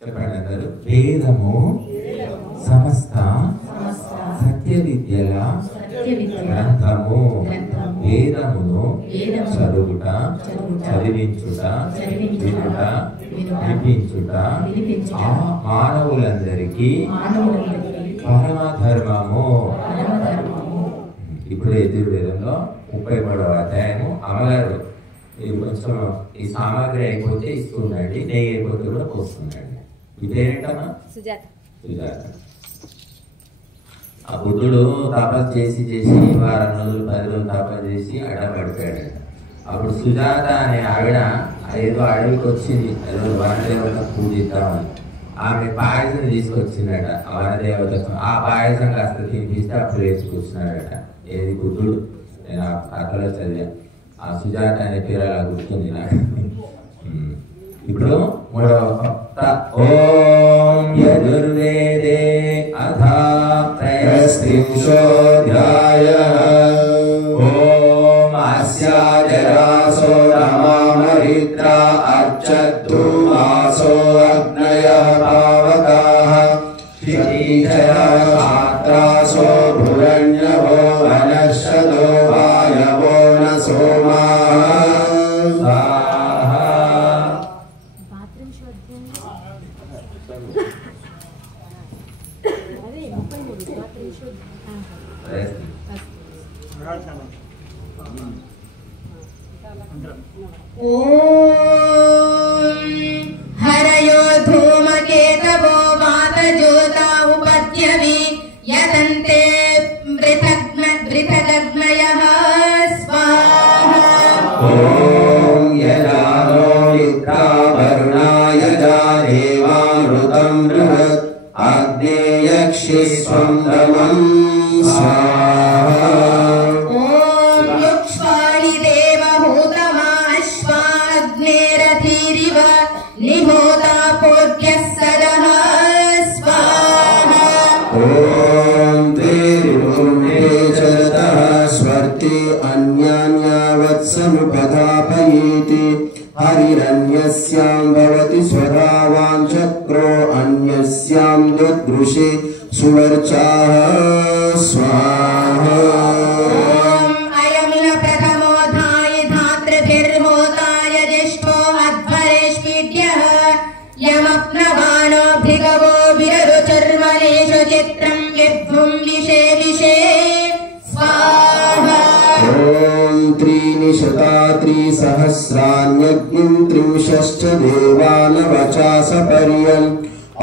చెప్పండి అందరూ. వేదము సమస్త సత్య విద్యల గ్రంథము. వేదమును చదువుట, చదివించుట, వినుట, వినిపించుట ఆ మానవులందరికీ పరమధర్మము. ఇప్పుడు యజుర్వేదంలో 33వ అధ్యాయము అమలరు కొంచెం ఈ సామాగ్రి అయిపోతే ఇస్తుండండి, నెయ్యి అయిపోతే కూడా పోస్తుండండి. ఇదేంటమ్మా? సుజాత. ఆ బుద్ధుడు తపస్సు చేసి వారం రోజులు 10 రోజులు తపస్సు చేసి అడ్డపడిపోయాడు. అప్పుడు సుజాత అనే ఆవిడ ఏదో అడవికి వచ్చింది, ఏదో వనదేవత పూజిద్దామని. ఆమె పాయసం తీసుకొచ్చిందట ఆ వనదేవతకు. ఆ పాయసం కాస్త తినిపిస్తే అప్పుడు వేసుకొచ్చినాడట. ఏది బుద్ధుడు? నేను ఆ కథలో చదివాను. ఆ సుజాత అనే పేరు అలా గుర్తుంది నాకు. ఇప్పుడు 3వ కొత్త. ఓం యజుర్వేదే అథ త్రయస్త్రింశోऽధ్యాయః. ఓం అస్యాజరాసో రమామరిద్రా అర్చద్ధూమాసో అగ్నయః పావకాః క్షితీజరాత్రాసో భురణ్యవో వనశ్యదో వాయవో న సోమాః. హరయో ధూమకేతవో వాతజ్యోతా ఉపద్యవి యదంతే వృథగగ్నయః స్వాహా. ఓం యజానో మిత్రా వరుణాయ జాదేవామృతం బృహత్ అగ్నేయక్షి స్వం దమం స్వాహా. ఓం యుక్ష్వాణి దేవహూతమా అశ్వాగ్నేరథీరివ నిహోతా పూర్వ్యః సదః స్వాహా. ఓం తేరిపుణ్యే చరతః స్వర్తి అన్యాన్యావత్సముపధాపయేతి హరిరన్యస్యాం భవతి స్వధావాం చక్రో అన్యస్యాం దదృశే సువర్చాః స్వాహా. ఓం అయమివ ప్రథమోధాయ ధాతృభిర్హోతాయ జ్యేష్ఠో అధ్వరేష్విడ్యః యమప్నవానో భిగవో విరరుచర్వణేషు చిత్రం విద్భుం విషే స్వాహా. ఓం త్రీణి శతాత్రిసహస్రాణ్యగ్నిం త్రింశశ్చ దేవానవచాస పర్యన్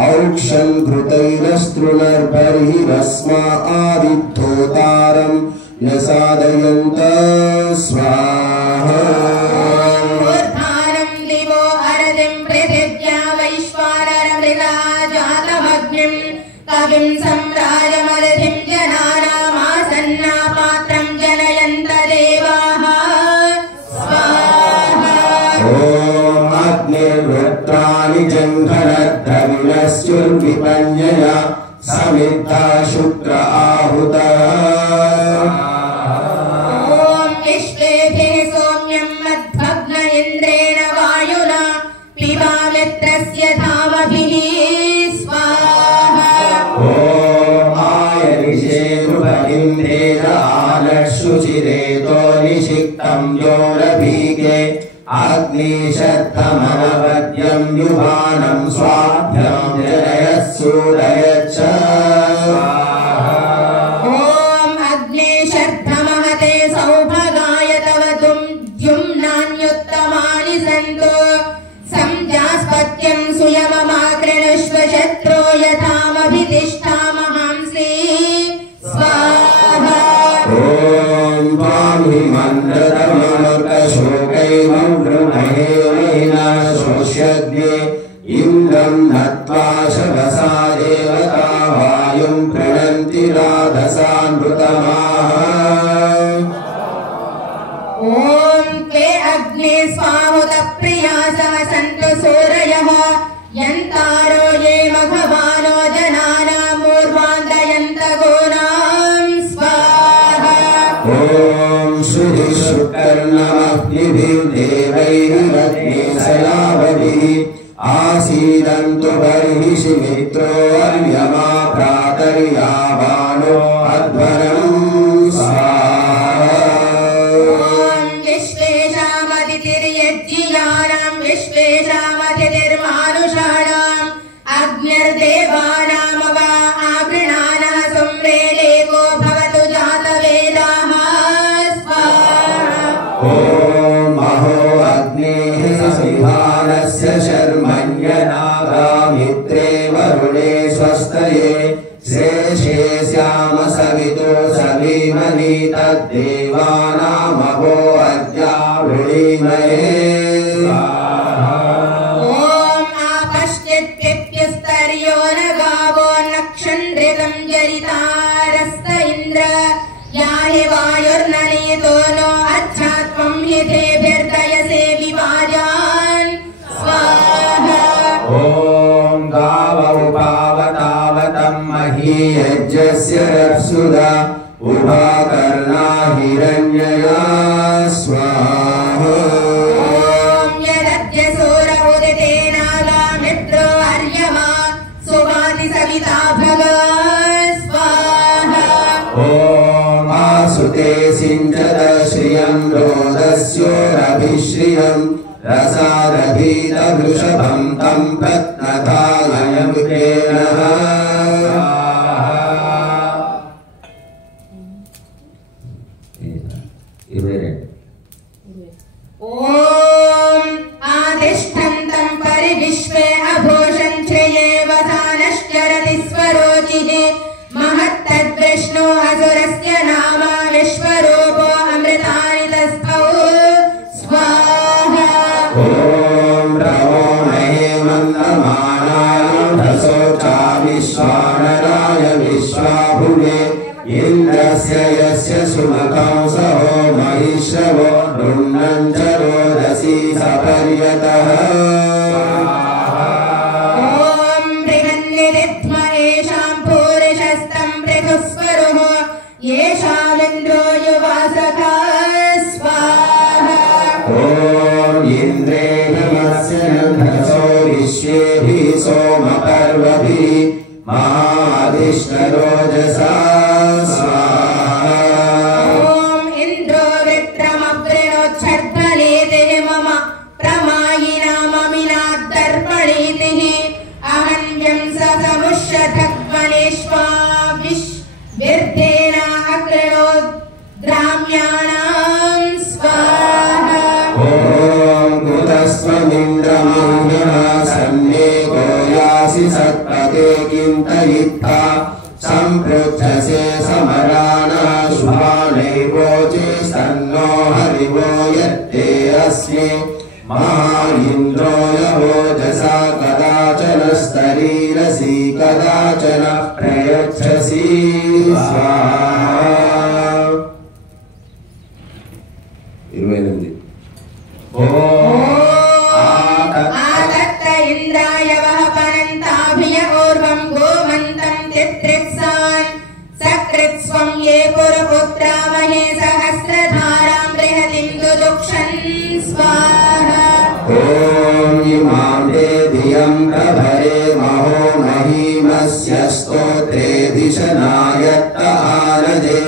ఔక్షన్ ఘృతైరస్తృణర్బర్హిరస్మా ఆదిద్ధోతారం యసాదయంత స్వాహా. ఊర్ధ్వానం దివో అరదిం పృథివ్యా వైశ్వానరమృతా జాతమగ్నిం కవిం సంరాజమదధిం జనానామాసన్నా పాత్రం జనయంత దేవాః స్వాహా. ఓం అగ్నిర్వృత్రాణి జంఘనద్రవిణస్యుర్విపన్యయ సమిద్ధా శుక్ర ఆహుతః. ఓం విశ్వేభిః సోమ్యం మద్భగ్న ఇంద్రేణ వాయునా పిబామిత్రస్య ధామభిః స్వాహా. ఓం ఆయనిషే ధ్రువగింద్రేణ ఆలక్షుచిరేతో నిషిక్తం యోరభీకే అగ్నిశర్ధమనవద్యం యువానం స్వాభ్యం జనయః సూరయచ్చ స్వాహా. ఓం అగ్నేశర్ధమహతే సౌభగాయ తవ ద్యుమ్నాన్యుత్తమాని సంతు సంజాస్పత్యం సుయమమాకృణుష్వ శత్రో యథామభితిష్ఠామహాంసి స్వాహా. ఓం పామి మంద్రతమమృతశోకైవం వృణహేవేన శోష్యగ్నే ఇంద్రం నత్వా శవసా దేవతా వాయుం ప్రణంతి రాధసానృతమాః. ఓం తే అగ్నే స్వాహుత ప్రియాసః సంతు సూరయః యంతారో ఏ మఘవానో జనానామూర్వాందయంత గోనాం స్వాహా. ఓం శ్రీ శుకర్ణమగ్నిభిర్దేవైరగ్నే సలావభిః ఆసీదంతో बर्हिषि मित्रो अर्यमा प्रातर्यावानो अध्वरं स्वाहा। ॐ विश्वेशामतिर्यज्ञियानां विश्वेशामतिर्मानुषाणाम् अग्निर्देवानामव आगृणानः सुम्रेलेको भवतु जातवेदाः स्वाहा। ॐ महो अग्नेः विहानस्य शर्मण्यनागामित्रे वरुणे स्वस्तये शेषे श्याम सवितो सवीमनि तद्देवानामवो अद्यावृणीमहे स्वाहा। ॐ आपश्चित्पिप्युस्तर्यो न गावो नक्षन्द्रितं जरितारस्त इन्द्र याहि वायुर्ननीतो नो अच्छात्वं हि तेभिर्दयसे विवाजान् स्वाहा। ॐ गावौ पावतावतं महीयज्ञस्य रप्सुदा उभाकर्णा हिरण्यया स्वाहा। ॐ यदद्यसूर उदितेनागामित्रो अर्यमा सुवाति सविता भव स्वाहा। ॐ आसुते सिञ्चत श्रियं रोदस्योरभिश्रियं रसादधीतवृषभं तं प्रत्नथायमुखेनः ॐ आदिष्ठन्तं परिविश्वे अभूषं श्रिये वसानश्चरति स्वरोचिः महत्तद्विष्णो असुरस्य नाम विश्वरूपो अमृतानि तस्थौ स्वाहा। ॐ नमो मन्दमानाय रसोचा विश्वानराय विश्वाभुवे इन्द्रस्य यस्य सुमखं सहो महिष्यवो रुण्डं च रोदसी सपर्यतः ॐ बृहन्निरिध्म येषां पूरुषस्तं पृथुस्वरुः येषामिन्द्रो युवासखा स्वाहा। ॐ इन्द्रे हिमस्य नन्दसो विश्वेभिः सोमपर्वभिः महाधिष्ठरोजसा स्वाहा। ॐ इन्द्रो वृत्रमवृणोच्छर्दनीतिः मम प्रमायिनाममिनाद्दर्पणीतिः अहन्यं स समुष्यथग्मनेष्वा विर्धेन अकृणोद्राम्याणां स्वाहा। ॐ कुतस्त्वमिन्द्रमङ्गः सम्येको यासि सत्पते किन्तयित्था सम्पृच्छसे समराणः शुभानैवोचे सन्नो हरिवो यत्ते अस्मे महाइन्द्रो यवोजसा कदाचन स्तरीरसि कदाचन प्रयच्छसि स्वाहा। 28 आदत्त इन्द्राय वहपनन्ताभिय ऊर्वं गोमन्तं तित्रिक्सान् सकृत्स्वं ये पुरपुत्रामहे सहस्रधारां बृहतिं दुदुक्षन् स्वाहा। ॐ इमां ते धियं प्रभरे महो महीमस्य स्तोत्रे दिशनायत्त आरजे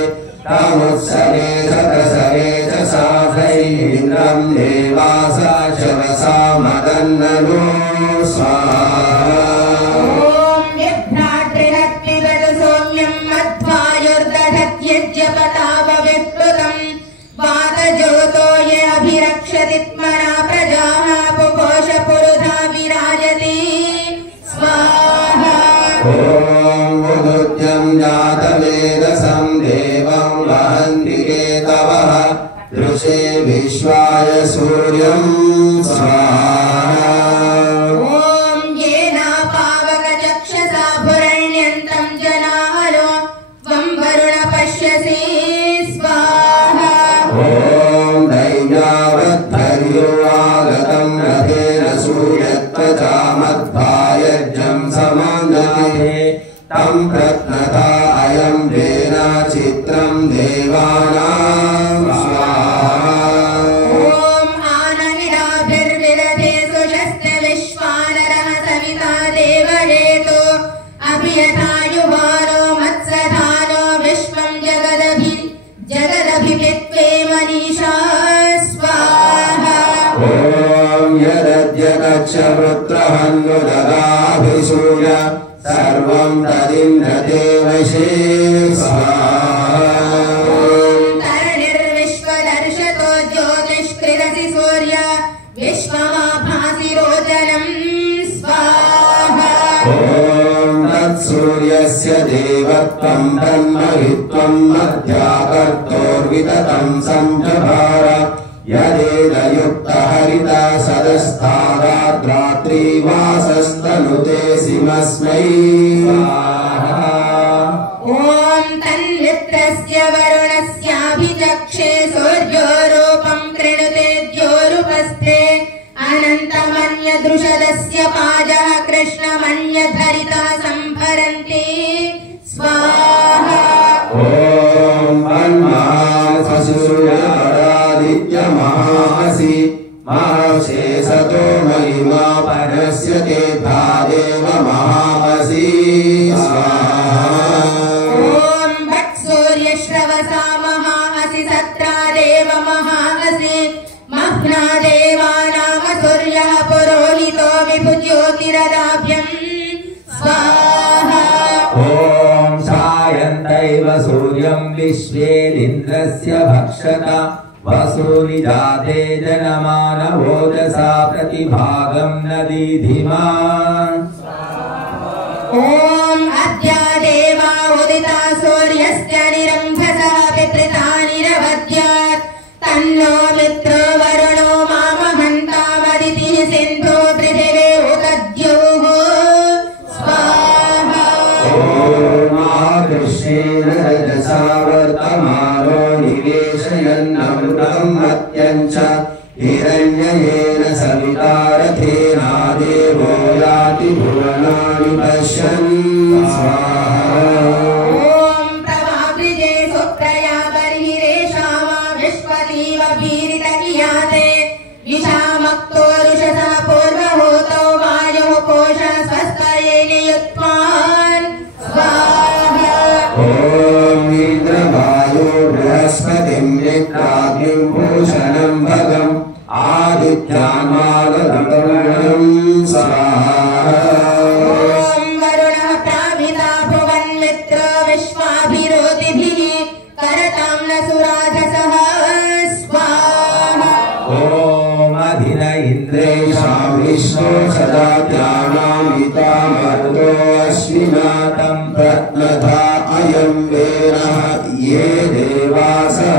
तमुत्सरे सतसरे च साधैन्द्रं देवासा शवसा मदन्ननो स्वाहा। ॐ बिभ्राट्रिरत्पिबतु सौम्यं मध्वायुर्दधत्यज्यपतापविप्लुतं वातज्योतो ये अभिरक्षतित्मना प्रजाः पुपोष पुरुधा विराजति स्वाहा। ॐ उदुत्यं जातवेदसं देवं वहन्ति केतवः दृशे विश्वाय सूर्यं स्वाहा। ॐ येनापावकचक्षसा भुरण्यन्तं जनानो त्वं वरुण पश्यसि स्वाहा। ॐ दैव्यावद्धर्योऽगतं रथेन सूर्यत्वचा मध्वायज्ञं समान्दते तं प्रत्नता अयं वेना चित्रं देवानां स्वाहा। ॐ आनहिराभिर्विदधे सुशस्त्र विश्वानरः सविता देव यथायुवानो मत्सधानो विश्वं जगदभिपित्वे मनीषा स्वाहा ॐ यदद्यकक्षवृत्रहन्नुदगाभिसूय सर्वं तदिन्द्रदेवशे स्वाहा तरणिर्विश्वदर्शतो ज्योतिष्कृदसि सूर्य विश्वमाभासि रोचनं स्वाहा ॐ तत्सूर्यस्य देवत्वं तन्महित्वं मध्याकर्तोर्विततं सम्प्रभार यदेदयुक्तहरिता सदस्तादाद्रात्रिवासस्तनुते सिमस्मै ॐ तन्मित्रस्य वरुणस्याभिचक्षे सूर्यो रूपं कृणुते द्योरुपस्थे अनन्तमन्यदृषदस्य पाजः कृष्णमन्यधरिता सम्भरन्ति स्वाहा ॐ मन्माससूर्यपरादित्यमहासि महर्षेसतो महिमा परस्य ते भादेव महासि स्वाहा ॐ भट्सूर्यश्रवसा महासि सत्रादेव महासि मह्ना देवानाम सूर्यः पुरोहितो विभुज्योतिरदाभ्यं स्वाहा ॐ सायन्तैव सूर्यं विश्वेदिन्द्रस्य भक्षत वसूनि जाते जनमानवोजसा प्रतिभागं नदीधिमा ॐ अद्य देवा उदिता सूर्यस्य निरम्भसः पितृतानि नवद्यात् तन्नो मित्रो वरुणो मामहन्तामदितिः सिन्धो पृथिवे उदद्योः स्वाहा ॐ रजसा वर्तमानो निवेशयन्नमृतं मत्यं च हिरण्ययेन सविता रथेना देवो याति भुवनानि पश्यन् स्वाहा ॐ प्रभावृजे सुप्रया बर्हिरेषामा विश्वतीव भीरितकियाते विषामक्तोरुषसा पूर्वहूतौ वायुः कोश स्वस्तये नियुत्वान् स्वाहा ॐ इन्द्रवायो बृहस्पतिं नेत्राग्निं भूषणं भगम् आदित्यान्माददं स्वाहा ॐ वरुणः प्राभिता भुवन्मित्रो विश्वाभिरोतिभिः करतां न सुराधसः स्वाहा ॐ अधिन इन्द्रेषां विश्वो सदात्यानामिता मरुतो अश्विनातं प्रत्नथा अयं वेनः ये देवासः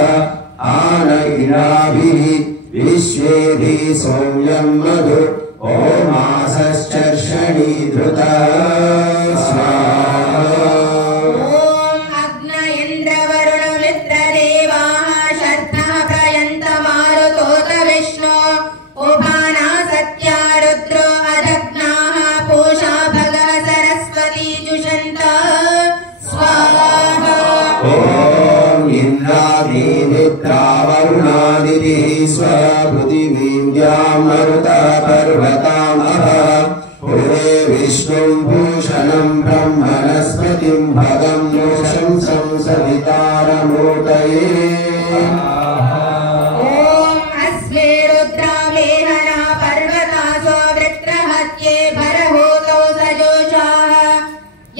आनयिनाभिः विश्वेभिः सौम्यं मधु ओमासश्चर्षणि धृतः स्वाहा ॐ अग्न इन्द्र वरुण मित्र देवाः शर्धः प्रयन्त मारुतोत विष्णो उभाना सत्या रुद्रो अदग्नाः पूषा भगः सरस्वती जुषन्त स्वाहा ॐ इन्द्रादिनिद्रा वरुणादिभिः स्वपृथिवीन्द्यां मरुतः पर्वतामः पुरे विष्णुं भूषणं ब्रह्मणस्पतिं भगं मोक्षं संसवितारमूर्तये ॐ अस्मे रुद्रामेहना पर्वतासो वृत्रहत्ये भरहूतौ सजोषाः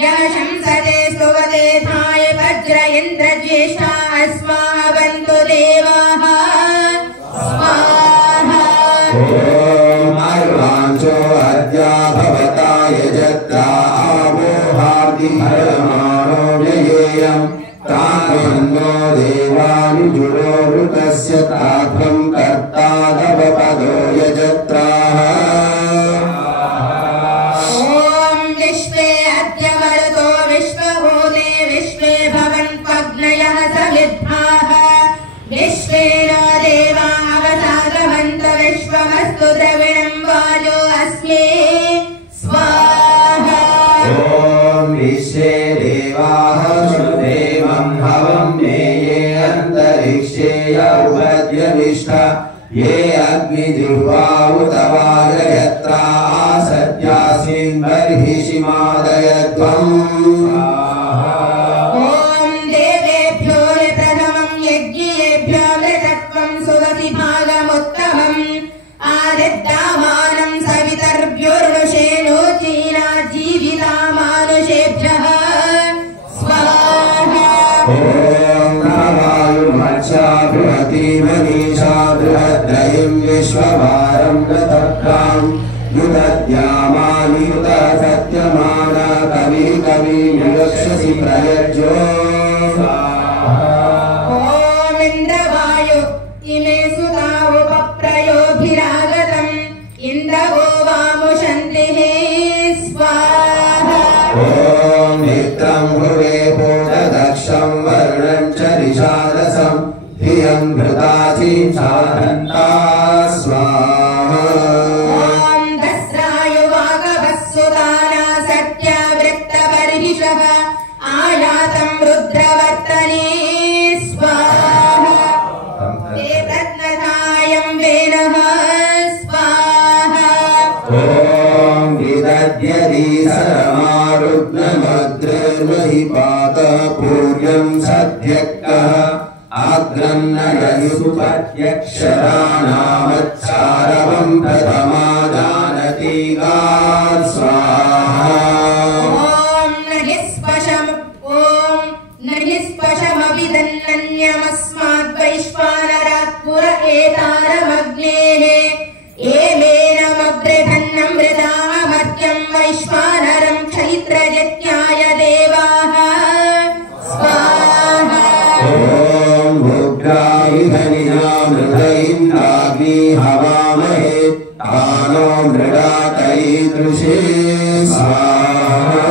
यः शंसते स्तुवते धाय वज्र इन्द्रज्येष्ठा अस्माः बन्तु देवाः स्वाहा ॐ अर्वाञ्चो अद्या भवता यजत्रा आवो हार्दिहरमाणो व्ययेयम् तान्वन्नो देवानि जुडोरुतस्य ताभ्रं कर्तादवपदो यजत्राः ॐ विश्वे अद्य मरुतो विश्वभूते विश्वे भवन्त्वग्नयः समिद्धाः विश्वेनो देवावसागमन्त विश्वमस्तु द्रविणं वाजो अस्मे स्वाहा ॐ विश्वे देवाः शुदेवं हवं नेये अन्तरिक्षे यौवद्यनिष्ठ ये अग्निजिह्वा उत वाययत्रा आसद्यासीन् बर्हिषि मादयध्वम् ॐ देवेभ्यो प्रथमं यज्ञेभ्यो मृतत्वं सुगति भागमुत्तमम् आदित्यामानं सवितर्भ्योर्नुषेणोचीना जीविता मानुषेभ्यः स्वाहा ॐ वायुमच्छा बृहती मनीषा बृहद्रयिं विश्वभारं रथप्रां युदद्यामानियुत सत्यमाना कवि विवक्षसि प्रयज्यो ॐ इन्द्रवायु इमे सुता उपप्रयोभिरागतम् इन्द्रवो वामुषन्तिः स्वाहा ॐ मित्रं भुवे पूर्णदक्षं वर्णं च ऋषादसं धियं घृताचीं साधन्ता स्वाहा ॐ दस्रायुवागवस्सुताना सत्यावृत्तबर्हिषः आयातं रुद्रवर्तने स्वाहा ते प्रत्नधायं वेनः स्वाहा ॐ विदद्यति सरमारुग्नमद्रर्महि पात पूर्यं सद्यक्तः अग्रन्नयसुपत्यक्षराणामच्चारवं प्रथमा जानति स्वाहा ॐ न स्पशमभिदन्नन्यमस्माद्वैश्वानरात् पुर एतारमग्नेः एमेनमग्रधन्नमृतामर्त्यं वैश्वानरं क्षैत्रजत्याय देवाः स्वाहा ॐ उग्रायुधनिनामृतैन्द्राग्नि हवामहे तानो मृडातैदृशे स्वाहा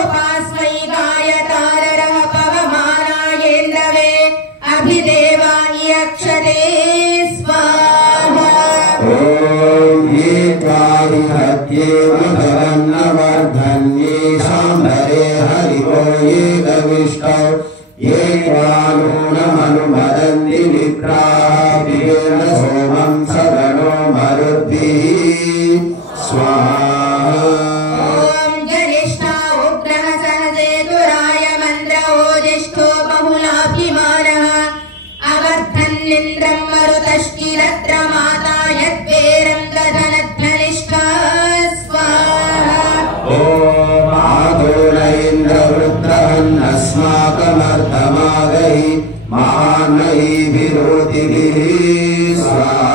उपास्मै गायताररः पवमानायेन्द्रवे अभिदेवाय अक्षते स्वाहा ॐ ये त्वारिहत्येव भवन्नवर्धन्ये शाम्भरे हरिवो ये गविष्टौ ये त्वानूनमनुमदन्ति विप्राः विवेन सोमं सगणो मरुद्भिः स्वाहा ॐ जनिष्ठा उग्रः सहसेतुराय मन्द्रो ज्येष्ठो बहुलाभिमानः अवर्धन्निन्द्रं मरुतश्किरत्रमाता यद्वेरं दधनध्वनिष्ठा स्वाहा ॐ आदोर इन्द्रवृत्रहन्नस्माकमर्थमागहि महान्महीभिरोतिभिः स्वाहा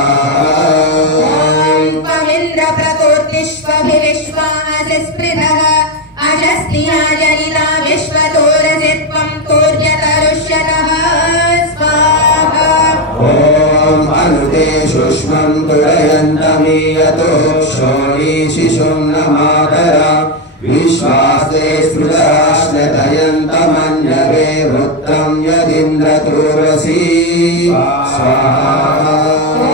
ॐ त्वमिन्द्रप्रतोर्तिष्वभिविश्वासि स्पृधः अजस्तिहा जनिता विश्वतोरसित्वं तोर्यतरुष्यतः स्वाहा ॐ अनुते शुष्मं तुरयन्तमीयतो क्षोणी शिशुं न मातर विश्वास्ते स्मृतराश्नदयन्तमन्यवे वृत्तं यदिन्द्रतुर्वसी स्वाहा ॐ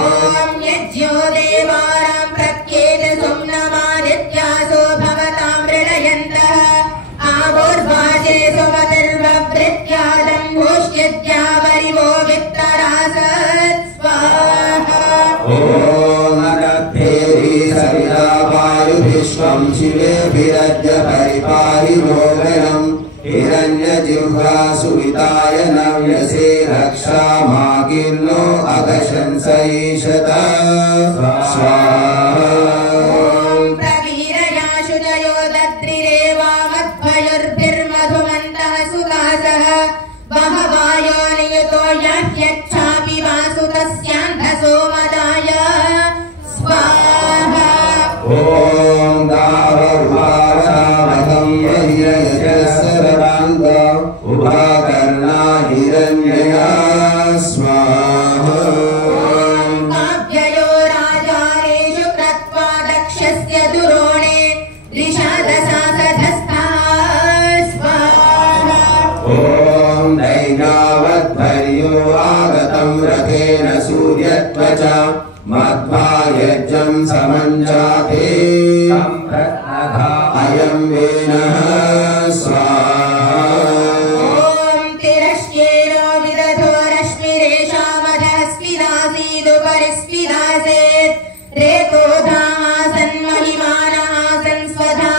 यज्ञो देवानां प्रत्येत सुम्नमादित्यासो भवतां मृडयन्तः आगोर्वाचे सुमतिर्ववृत्यादं घोष्यद्यावरिवो वित्तरासत् स्वाहा ॐ नरद्धेरि सरिता वायुभिश्वं शिवेभिरद्य परिपाहि नोगणम् हिरण्यजिह्वा सुविताय नव्यसे रक्षामाकिर्नो अघशंसैषत स्वाहा ॐ प्रवीरयाशुजयो दद्रिरेवामध्वयुर्भिर्मधुमन्तः सुकासः बहवायो नियुतो याह्यच्छापि वासुतस्यान्धसोमदाय स्वाहा ॐ दावरुभावनामकं यज्ञयजस्ररान्त उभाकर्णा हिरण्यया स्वाहा ॐ काव्ययो राजानेषु क्रत्वा दक्षस्य दुरोणे ऋषादशासधस्थाः स्वाहा ॐ दैनावद्भर्यो आगतं रथेन सूर्यत्वचा मध्वा यज्ञं समञ्जाते अयं वेनः स्वाहा ॐ तिरश्चेनो विदधो रश्मिरेषामधः स्पिदासीदुपरिस्पिदासेत् रेतोधासन् महिमानासन् स्वधा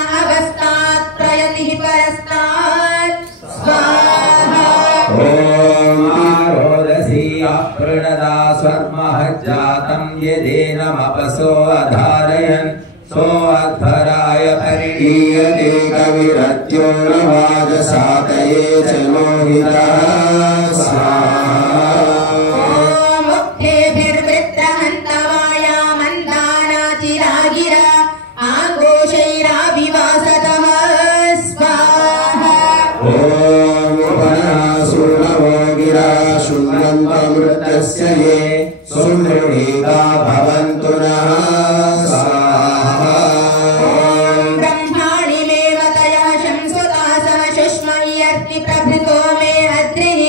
यदेनमपसो अधारयन् सोऽध्वराय ईयते कविरत्यो न वाजसातये च मोहितः स्वाहा मुक्तेभिर्वृत्रहन्तमाया मन्दानाचिरागिरा आघोषैराभिवासतः स्वाहा ॐ उपनासूर्णवो गिरा शृण्वन्तमृतस्य ये सुमृणीता भवन्तु नः स्वाहा ब्रह्माणिमेव तया शंसुतासः शुष्मय्यर्तिप्रभृतो मे अद्रिः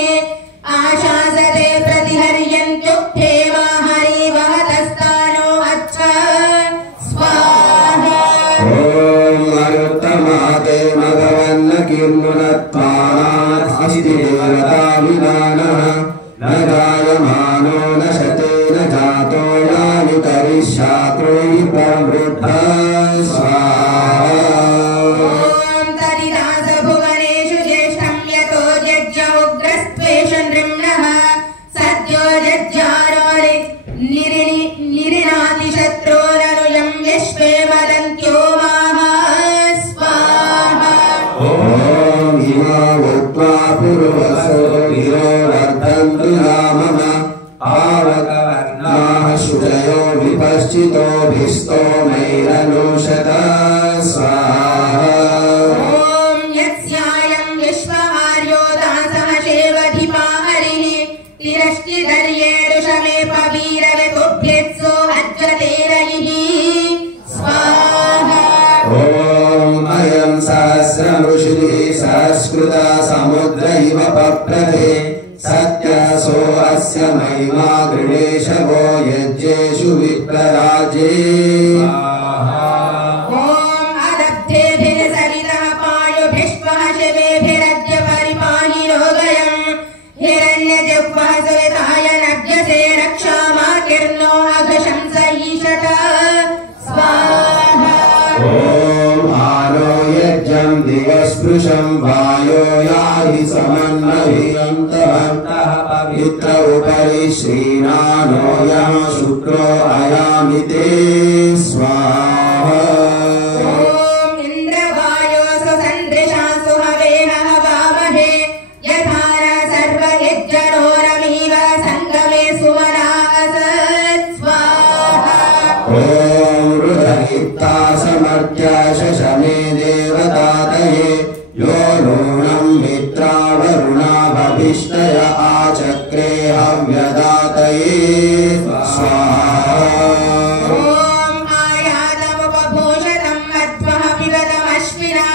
आशासते प्रतिहर्यन्त्युक्थेमा हरिवहतस्तानो अच्छ स्वाहा ॐ मरुत्तमाते मघवन्न किर्मुनत्वानास्तिदेवताभिधानः न जायमानो न शते न जातो यानि करिष्यात्रोयि प्रवृद्धः स्वाहा ॐ तदिदासभुवनेषु ज्येष्ठं यतो यज्ञ उग्रस्त्वेष नृम्णः सद्यो यज्ञारो निरिनातिशत्रोरनुयं विश्वे वदन्त्यो माः स्वाहा ॐ इमा भूत्वा पुरुवसो गिरो वर्धन्तु नामः पावकवर्णाः शुचयो विपश्चितोभिस्तोमैरनुषत स्वाहा ॐ यस्यायं विश्वहार्यो दासः शेवधिपा हरिः तिरश्चिदर्येरुषमे पवीरवितुभ्यत्सो अज्वतेरयिः स्वाहा ॐ अयं सहस्रमृषिः सहस्कृता समुद्र इव पप्रथे सत्यसो अस्य महिमा गृणेशवो यज्ञेषु विप्रराजे ॐ अदब्धेभिर्सरितः पायुभिष्वः शिवेभिरद्य परिपाहि रोगयम् हिरण्यजिह्वः सुविताय नभ्यसे रक्षामाकीर्णो अघशंस ईशत स्वाहा ॐ आनो यज्ञं दिवस्पृशं वायो याहि समन्नभियन्तः पवित्र उपरि श्रीनानो यः शुक्रो अयामि ते स्वाहा ॐ इन्द्रवायो सुसन्दृशा सुहवेहः वामहे यथा न सर्वयज्ञरोरमीव सङ्गमे सुमनासत् स्वाहा ॐ रुदहिता समर्त्य शशमे देवतातये यो नूनं मित्रावरुणाभभिष्टय आचक्रे हव्यदातये स्वाहा ॐ आयातमुपभूषतं मध्वः पिबतमश्विना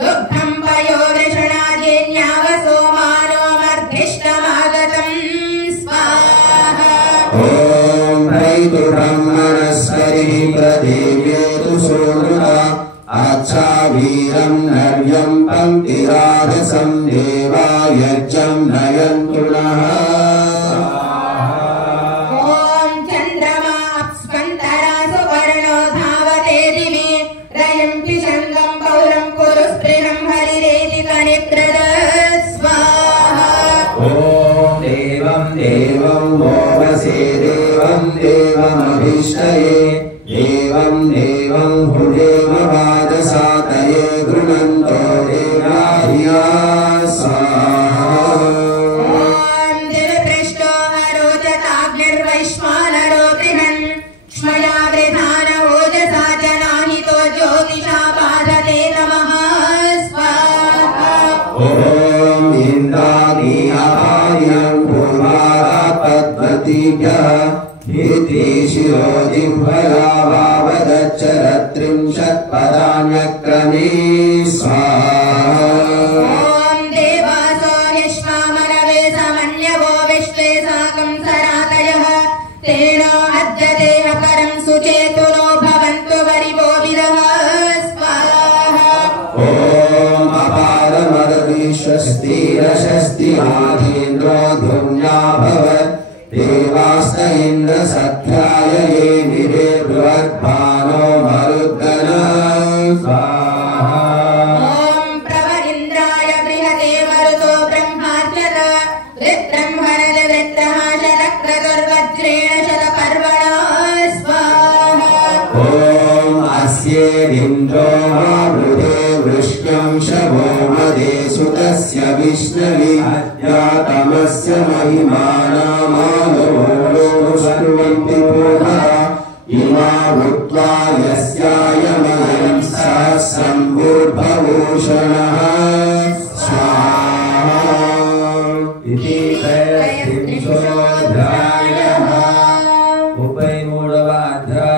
दुग्धं पयोदृषणाजेन्यावसो मानो मर्धिष्टमागतं स्वाहा ॐ रैतुब्रह्मणस्परिः प्रदेव्येतु सोनृता अच्छा वीरं नर्यं पङ्क्तिराजसं देवा यज्ञं नयन्तु नः ॐ चन्द्रमा अप्स्पन्तरा सुवर्णो धावते दिवि रयं पिशङ्गं पौरं पुरुस्पृहं हरिरेति कनिक्रद स्वाहा ॐ देवं देवं मोहसे देवं देवमभीष्टये देवं देवं हुदेव वाजसातये गृणन्तो देवाह्या स्वाहा ॐ दिविपृष्टो अरोचताग्निर्वैश्वानरो गृहन् क्ष्मया वृधान ओजसा जनाहितो ज्योतिषा बाधते तमः स्वाहा ॐ इन्द्राणीयायं पूर्वारापद्वतीभ्यः भित्तिशिरो जिह्वया वावदच्चरत्रिंशत्पदान्यक्रमे स्वाहा ॐ देवासो विश्वामरवे समन्यवो विश्वे साकं सरातयः तेनो अद्यते अपरं सुचेतुनो भवन्तु वरिवो विदः स्वाहा ॐ अपारमरविश्वस्तिरशस्तिहाधीन्द्रो धुम्याभवत् देवास्त इन्द्र सख्याय ये निरे बृहद्भानो मरुद्गण स्वाहा ॐ प्रव इन्द्राय बृहते मरुतो ब्रह्मार्चत वृत्रं हरद वृत्रः शतक्रतुर्वज्रेण शतपर्वणा अस्येदिन्द्रो मावृधे वृष्ट्यं शवो मदे सुतस्य विष्णवि अध्यातमस्य महिमानामालोष्टुवन्ति पुनः इमा भूत्वा यस्यायमयं सहस्रं भूर्भूषणः स्वाहा इति त्रयस्त्रिंशोऽध्यायः 33వ అధ్యాయం